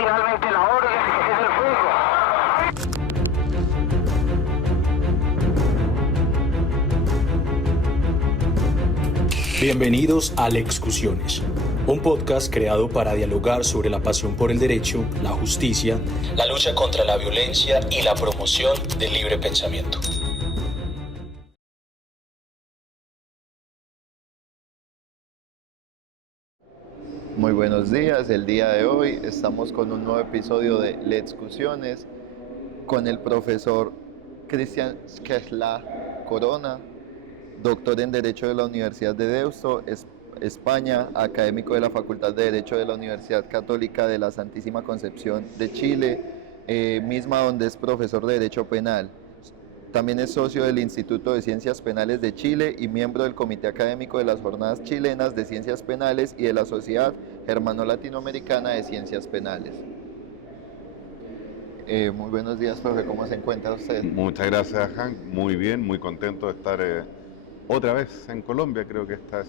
finalmente la orden de que cese el fuego. Bienvenidos a Lexcusiones, un podcast creado para dialogar sobre la pasión por el derecho, la justicia, la lucha contra la violencia y la promoción del libre pensamiento. Muy buenos días, el día de hoy estamos con un nuevo episodio de Lexcusiones con el profesor Cristian Schechla Corona, doctor en Derecho de la Universidad de Deusto, España, académico de la Facultad de Derecho de la Universidad Católica de la Santísima Concepción de Chile, misma donde es profesor de Derecho Penal. También es socio del Instituto de Ciencias Penales de Chile y miembro del Comité Académico de las Jornadas Chilenas de Ciencias Penales y de la Sociedad Germano-Latinoamericana de Ciencias Penales. Muy buenos días, profe, ¿cómo se encuentra usted? Muchas gracias, Hank. Muy bien, muy contento de estar otra vez en Colombia. Creo que esta es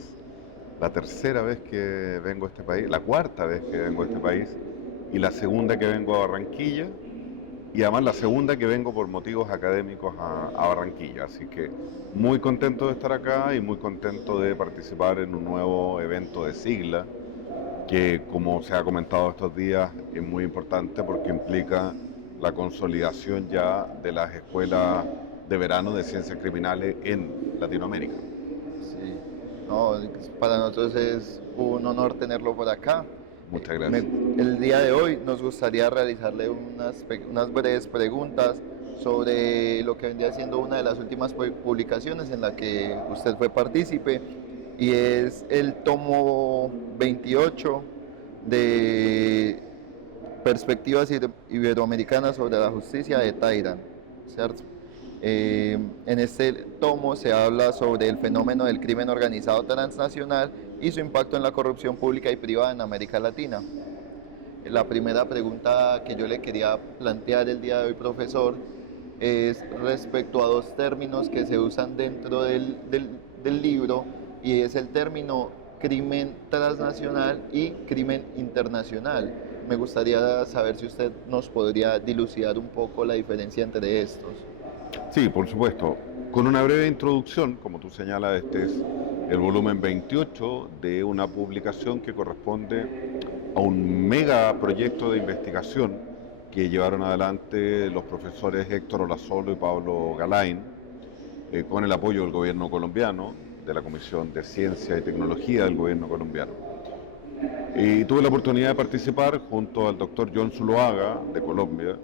la tercera vez que vengo a este país, la cuarta vez que vengo a este país y la segunda que vengo a Barranquilla. Y además la segunda que vengo por motivos académicos a Barranquilla. Así que muy contento de estar acá y muy contento de participar en un nuevo evento de sigla que, como se ha comentado estos días, es muy importante porque implica la consolidación ya de las escuelas de verano de ciencias criminales en Latinoamérica. Sí, no, para nosotros es un honor tenerlo por acá. Muchas gracias. El día de hoy nos gustaría realizarle unas breves preguntas sobre lo que vendría siendo una de las últimas publicaciones en la que usted fue partícipe, y es el tomo 28 de Perspectivas Iberoamericanas sobre la Justicia de Tairan, ¿cierto? En este tomo se habla sobre el fenómeno del crimen organizado transnacional y su impacto en la corrupción pública y privada en América Latina. La primera pregunta que yo le quería plantear el día de hoy, profesor, es respecto a dos términos que se usan dentro del libro, y es el término crimen transnacional y crimen internacional. Me gustaría saber si usted nos podría dilucidar un poco la diferencia entre estos. Sí, por supuesto. Con una breve introducción, como tú señalas, este es el volumen 28 de una publicación que corresponde a un mega proyecto de investigación que llevaron adelante los profesores Héctor Olazolo y Pablo Galain, con el apoyo del gobierno colombiano, de la Comisión de Ciencia y Tecnología del gobierno colombiano. Y tuve la oportunidad de participar junto al doctor John Zuloaga, de Colombia,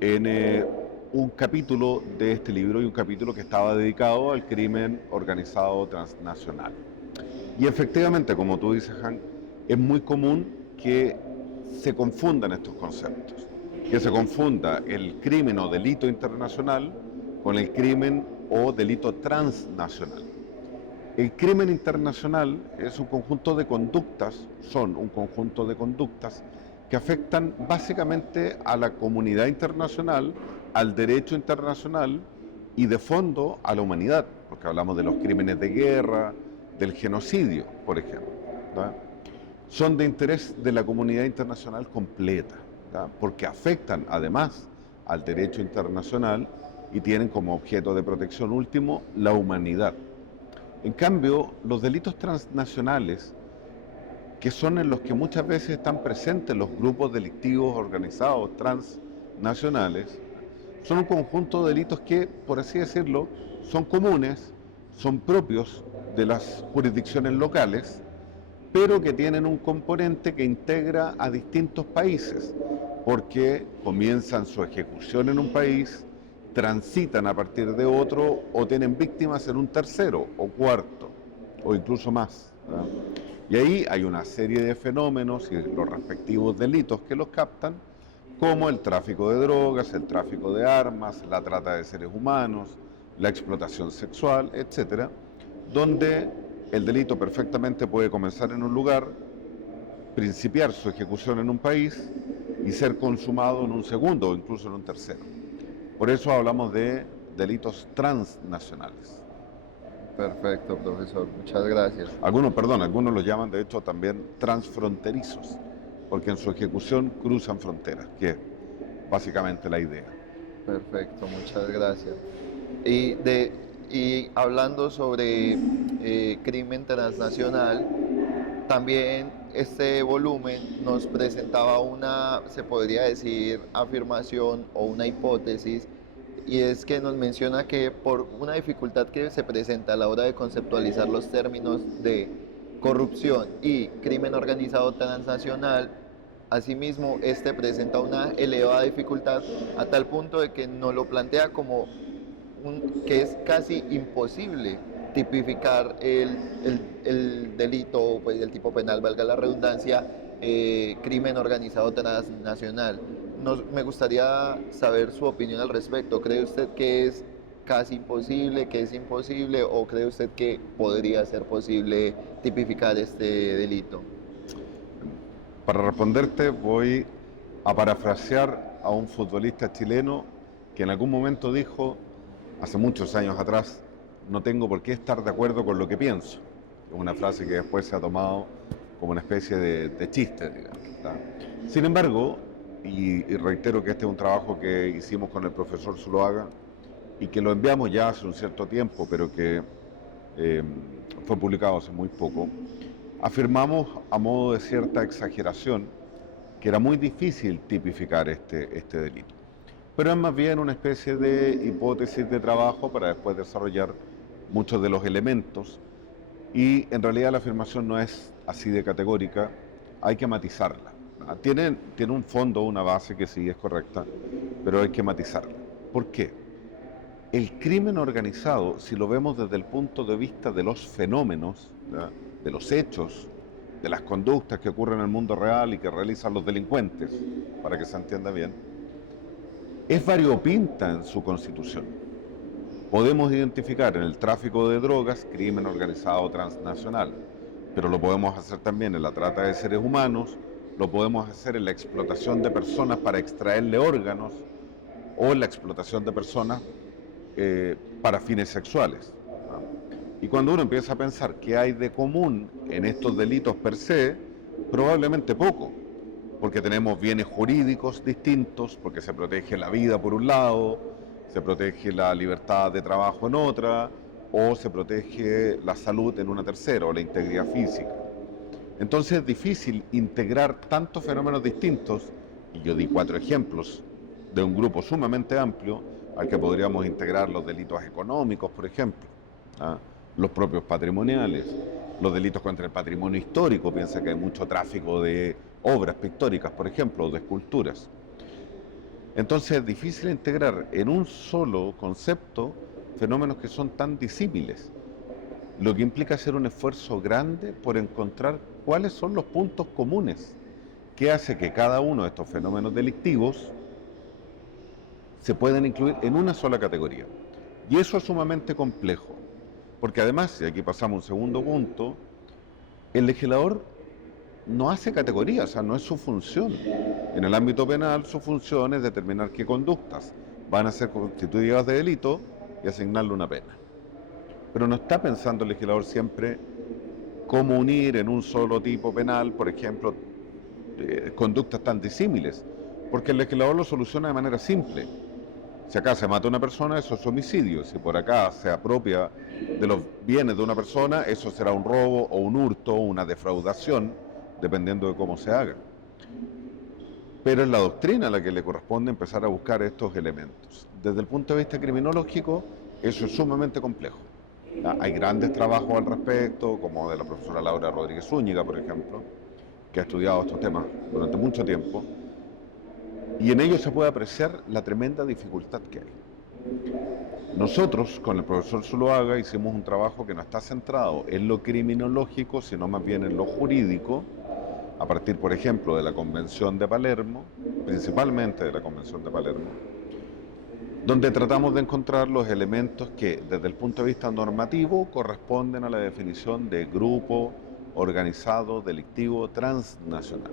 en un capítulo de este libro, y un capítulo que estaba dedicado al crimen organizado transnacional. Y efectivamente, como tú dices, Hank, es muy común que se confundan estos conceptos, que se confunda el crimen o delito internacional con el crimen o delito transnacional. El crimen internacional es un conjunto de conductas, son un conjunto de conductas que afectan básicamente a la comunidad internacional, al derecho internacional y de fondo a la humanidad, porque hablamos de los crímenes de guerra, del genocidio, por ejemplo, ¿verdad? Son de interés de la comunidad internacional completa, ¿verdad? Porque afectan además al derecho internacional y tienen como objeto de protección último la humanidad. En cambio, los delitos transnacionales, que son en los que muchas veces están presentes los grupos delictivos organizados transnacionales, son un conjunto de delitos que, por así decirlo, son comunes, son propios de las jurisdicciones locales, pero que tienen un componente que integra a distintos países, porque comienzan su ejecución en un país, transitan a partir de otro o tienen víctimas en un tercero o cuarto o incluso más, ¿verdad? Y ahí hay una serie de fenómenos y los respectivos delitos que los captan, como el tráfico de drogas, el tráfico de armas, la trata de seres humanos, la explotación sexual, etcétera, donde el delito perfectamente puede comenzar en un lugar, principiar su ejecución en un país y ser consumado en un segundo o incluso en un tercero. Por eso hablamos de delitos transnacionales. Perfecto, profesor, muchas gracias. Algunos los llaman de hecho también transfronterizos. porque en su ejecución cruzan fronteras, que es básicamente la idea. Perfecto, muchas gracias. Y hablando sobre crimen transnacional, también este volumen nos presentaba una, se podría decir, afirmación o una hipótesis, y es que nos menciona que por una dificultad que se presenta a la hora de conceptualizar los términos de corrupción y crimen organizado transnacional, asimismo este presenta una elevada dificultad a tal punto de que nos lo plantea como que es casi imposible tipificar el delito, pues el tipo penal, valga la redundancia, crimen organizado transnacional. Me gustaría saber su opinión al respecto. ¿Cree usted que es casi imposible, que es imposible, o cree usted que podría ser posible tipificar este delito? Para responderte voy a parafrasear a un futbolista chileno que en algún momento dijo, hace muchos años atrás, no tengo por qué estar de acuerdo con lo que pienso. Es una frase que después se ha tomado como una especie de chiste, digamos, ¿tá? Sin embargo, y reitero que este es un trabajo que hicimos con el profesor Zuloaga y que lo enviamos ya hace un cierto tiempo, pero que fue publicado hace muy poco, afirmamos a modo de cierta exageración que era muy difícil tipificar este delito. Pero es más bien una especie de hipótesis de trabajo para después desarrollar muchos de los elementos, y en realidad la afirmación no es así de categórica, hay que matizarla. Tiene un fondo, una base que sí es correcta, pero hay que matizarla. ¿Por qué? El crimen organizado, si lo vemos desde el punto de vista de los fenómenos, ¿verdad?, de los hechos, de las conductas que ocurren en el mundo real y que realizan los delincuentes, para que se entienda bien, es variopinta en su constitución. Podemos identificar en el tráfico de drogas crimen organizado transnacional, pero lo podemos hacer también en la trata de seres humanos, lo podemos hacer en la explotación de personas para extraerle órganos o en la explotación de personas para fines sexuales. Y cuando uno empieza a pensar qué hay de común en estos delitos per se, probablemente poco, porque tenemos bienes jurídicos distintos, porque se protege la vida por un lado, se protege la libertad de trabajo en otra, o se protege la salud en una tercera, o la integridad física. Entonces es difícil integrar tantos fenómenos distintos, y yo di 4 ejemplos de un grupo sumamente amplio, al que podríamos integrar los delitos económicos, por ejemplo, ¿ah?, los propios patrimoniales, los delitos contra el patrimonio histórico. Piensa que hay mucho tráfico de obras pictóricas, por ejemplo, o de esculturas. Entonces es difícil integrar en un solo concepto fenómenos que son tan disímiles, lo que implica hacer un esfuerzo grande por encontrar cuáles son los puntos comunes que hace que cada uno de estos fenómenos delictivos se puedan incluir en una sola categoría. Y eso es sumamente complejo, porque además, y aquí pasamos a un segundo punto, el legislador no hace categorías, o sea, no es su función. En el ámbito penal, su función es determinar qué conductas van a ser constituidas de delito y asignarle una pena. Pero no está pensando el legislador siempre cómo unir en un solo tipo penal, por ejemplo, conductas tan disímiles, porque el legislador lo soluciona de manera simple. Si acá se mata una persona, eso es homicidio. Si por acá se apropia de los bienes de una persona, eso será un robo o un hurto o una defraudación, dependiendo de cómo se haga. Pero es la doctrina a la que le corresponde empezar a buscar estos elementos. Desde el punto de vista criminológico, eso es sumamente complejo. Hay grandes trabajos al respecto, como de la profesora Laura Rodríguez Zúñiga, por ejemplo, que ha estudiado estos temas durante mucho tiempo, y en ello se puede apreciar la tremenda dificultad que hay. Nosotros, con el profesor Zuloaga, hicimos un trabajo que no está centrado en lo criminológico, sino más bien en lo jurídico, a partir, por ejemplo, de la Convención de Palermo, principalmente de la Convención de Palermo, donde tratamos de encontrar los elementos que, desde el punto de vista normativo, corresponden a la definición de grupo organizado delictivo transnacional,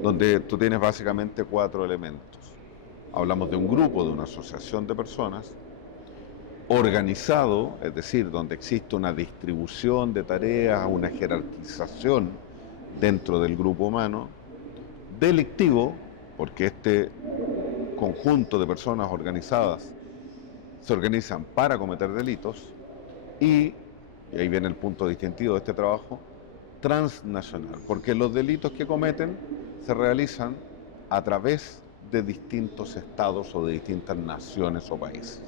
donde tú tienes básicamente 4 elementos. Hablamos de un grupo, de una asociación de personas, organizado, es decir, donde existe una distribución de tareas, una jerarquización dentro del grupo humano, delictivo, porque este conjunto de personas organizadas se organizan para cometer delitos, y ahí viene el punto distintivo de este trabajo, transnacional, porque los delitos que cometen se realizan a través de distintos estados o de distintas naciones o países.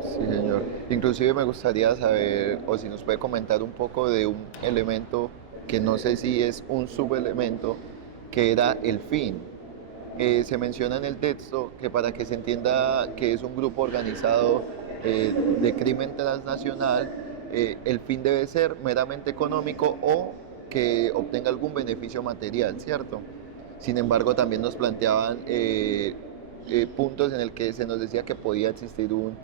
Sí, señor. Inclusive me gustaría saber, o si nos puede comentar un poco de un elemento que no sé si es un subelemento, que era el fin. Se menciona en el texto que para que se entienda que es un grupo organizado de crimen transnacional, el fin debe ser meramente económico o que obtenga algún beneficio material, ¿cierto? Sin embargo, también nos planteaban puntos en el que se nos decía que podía existir un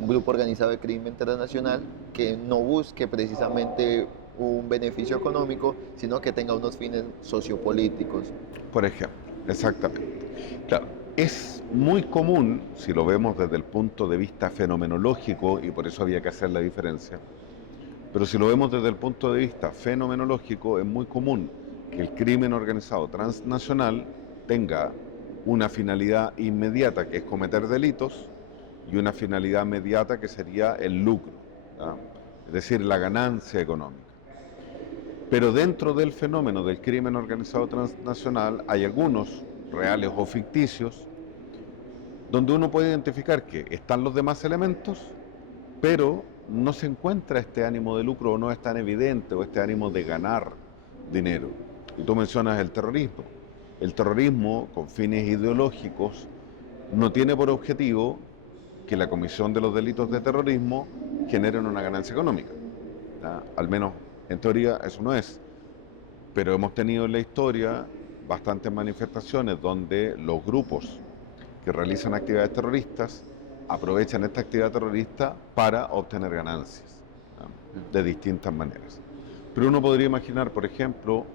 grupo organizado de crimen transnacional que no busque precisamente un beneficio económico, sino que tenga unos fines sociopolíticos. Por ejemplo, exactamente. Claro, es muy común, si lo vemos desde el punto de vista fenomenológico, y por eso había que hacer la diferencia, pero si lo vemos desde el punto de vista fenomenológico, es muy común que el crimen organizado transnacional tenga una finalidad inmediata, que es cometer delitos, y una finalidad mediata, que sería el lucro, ¿verdad? Es decir, la ganancia económica. Pero dentro del fenómeno del crimen organizado transnacional hay algunos, reales o ficticios, donde uno puede identificar que están los demás elementos, pero no se encuentra este ánimo de lucro, o no es tan evidente, o este ánimo de ganar dinero. Y tú mencionas el terrorismo. El terrorismo, con fines ideológicos, no tiene por objetivo que la comisión de los delitos de terrorismo generen una ganancia económica, ¿ya? Al menos en teoría eso no es. Pero hemos tenido en la historia bastantes manifestaciones donde los grupos que realizan actividades terroristas aprovechan esta actividad terrorista para obtener ganancias, ¿ya? De distintas maneras. Pero uno podría imaginar, por ejemplo,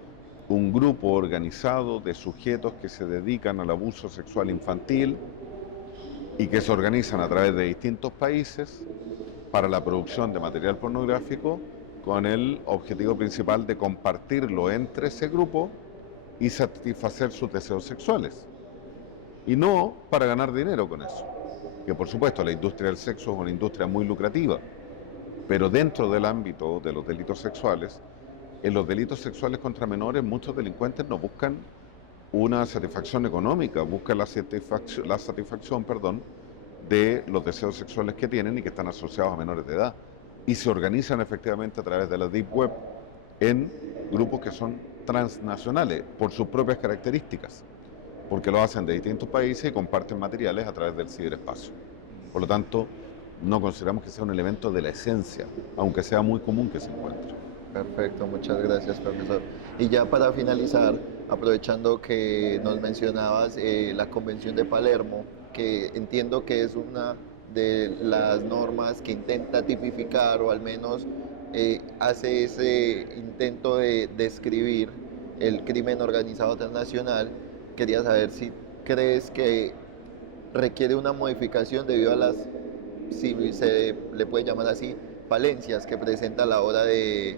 un grupo organizado de sujetos que se dedican al abuso sexual infantil y que se organizan a través de distintos países para la producción de material pornográfico, con el objetivo principal de compartirlo entre ese grupo y satisfacer sus deseos sexuales. Y no para ganar dinero con eso. Que por supuesto la industria del sexo es una industria muy lucrativa, pero dentro del ámbito de los delitos sexuales, en los delitos sexuales contra menores, muchos delincuentes no buscan una satisfacción económica, buscan la satisfacción de los deseos sexuales que tienen y que están asociados a menores de edad. Y se organizan efectivamente a través de la Deep Web en grupos que son transnacionales por sus propias características, porque lo hacen de distintos países y comparten materiales a través del ciberespacio. Por lo tanto, no consideramos que sea un elemento de la esencia, aunque sea muy común que se encuentre. Perfecto, muchas gracias, profesor. Y ya para finalizar, aprovechando que nos mencionabas la Convención de Palermo, que entiendo que es una de las normas que intenta tipificar, o al menos hace ese intento de describir el crimen organizado transnacional, quería saber si crees que requiere una modificación debido a las, si se le puede llamar así, falencias que presenta a la hora de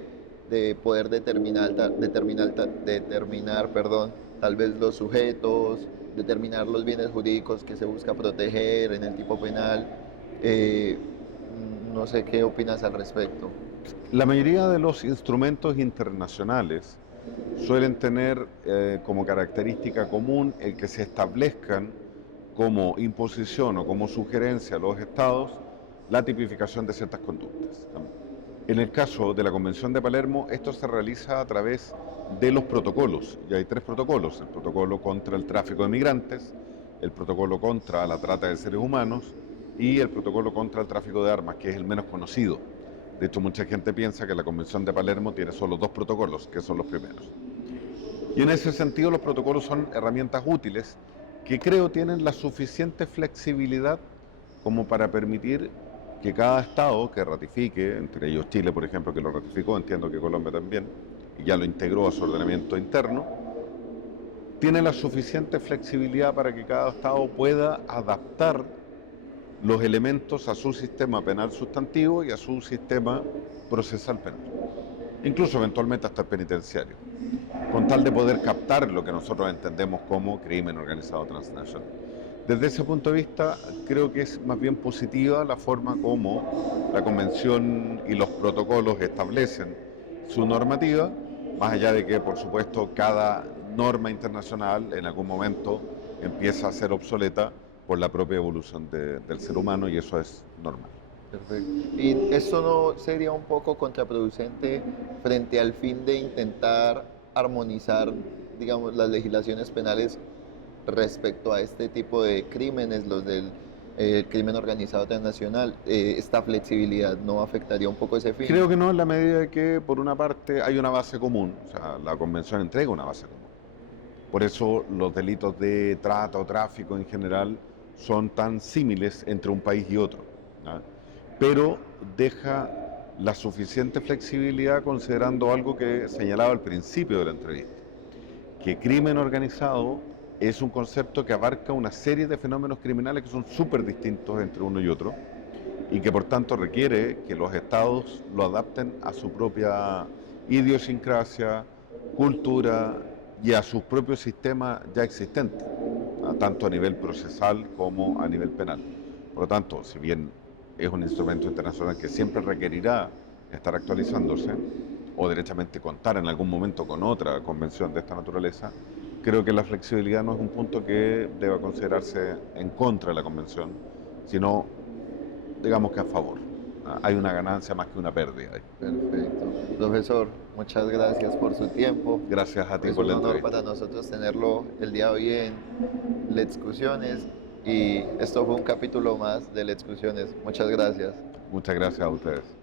poder determinar, tal vez los sujetos, determinar los bienes jurídicos que se busca proteger en el tipo penal. No sé qué opinas al respecto. La mayoría de los instrumentos internacionales suelen tener como característica común el que se establezcan como imposición o como sugerencia a los estados la tipificación de ciertas conductas. En el caso de la Convención de Palermo, esto se realiza a través de los protocolos. Y hay 3 protocolos: el protocolo contra el tráfico de migrantes, el protocolo contra la trata de seres humanos y el protocolo contra el tráfico de armas, que es el menos conocido. De hecho, mucha gente piensa que la Convención de Palermo tiene solo 2 protocolos, que son los primeros. Y en ese sentido, los protocolos son herramientas útiles que creo tienen la suficiente flexibilidad como para permitir que cada estado que ratifique, entre ellos Chile, por ejemplo, que lo ratificó, entiendo que Colombia también, y ya lo integró a su ordenamiento interno, tiene la suficiente flexibilidad para que cada estado pueda adaptar los elementos a su sistema penal sustantivo y a su sistema procesal penal. incluso eventualmente hasta el penitenciario, con tal de poder captar lo que nosotros entendemos como crimen organizado transnacional. Desde ese punto de vista, creo que es más bien positiva la forma como la Convención y los protocolos establecen su normativa, más allá de que, por supuesto, cada norma internacional en algún momento empieza a ser obsoleta por la propia evolución del ser humano, y eso es normal. Perfecto. ¿Y esto no sería un poco contraproducente frente al fin de intentar armonizar, digamos, las legislaciones penales respecto a este tipo de crímenes, los del crimen organizado transnacional? ¿Esta flexibilidad no afectaría un poco ese fin? Creo que no, en la medida de que, por una parte, hay una base común, o sea, la Convención entrega una base común. Por eso los delitos de trata o tráfico en general son tan símiles entre un país y otro, ¿no? Pero deja la suficiente flexibilidad considerando algo que señalaba al principio de la entrevista, que crimen organizado es un concepto que abarca una serie de fenómenos criminales que son súper distintos entre uno y otro, y que por tanto requiere que los estados lo adapten a su propia idiosincrasia, cultura y a sus propios sistemas ya existentes, tanto a nivel procesal como a nivel penal. Por lo tanto, si bien es un instrumento internacional que siempre requerirá estar actualizándose o derechamente contar en algún momento con otra convención de esta naturaleza, creo que la flexibilidad no es un punto que deba considerarse en contra de la convención, sino, digamos, que a favor. Hay una ganancia más que una pérdida ahí. Perfecto. Profesor, muchas gracias por su tiempo. Gracias a ti Es por un la honor entrevista. para nosotros tenerlo el día de hoy en Lexcusiones, y esto fue un capítulo más de Lexcusiones. Muchas gracias. Muchas gracias a ustedes.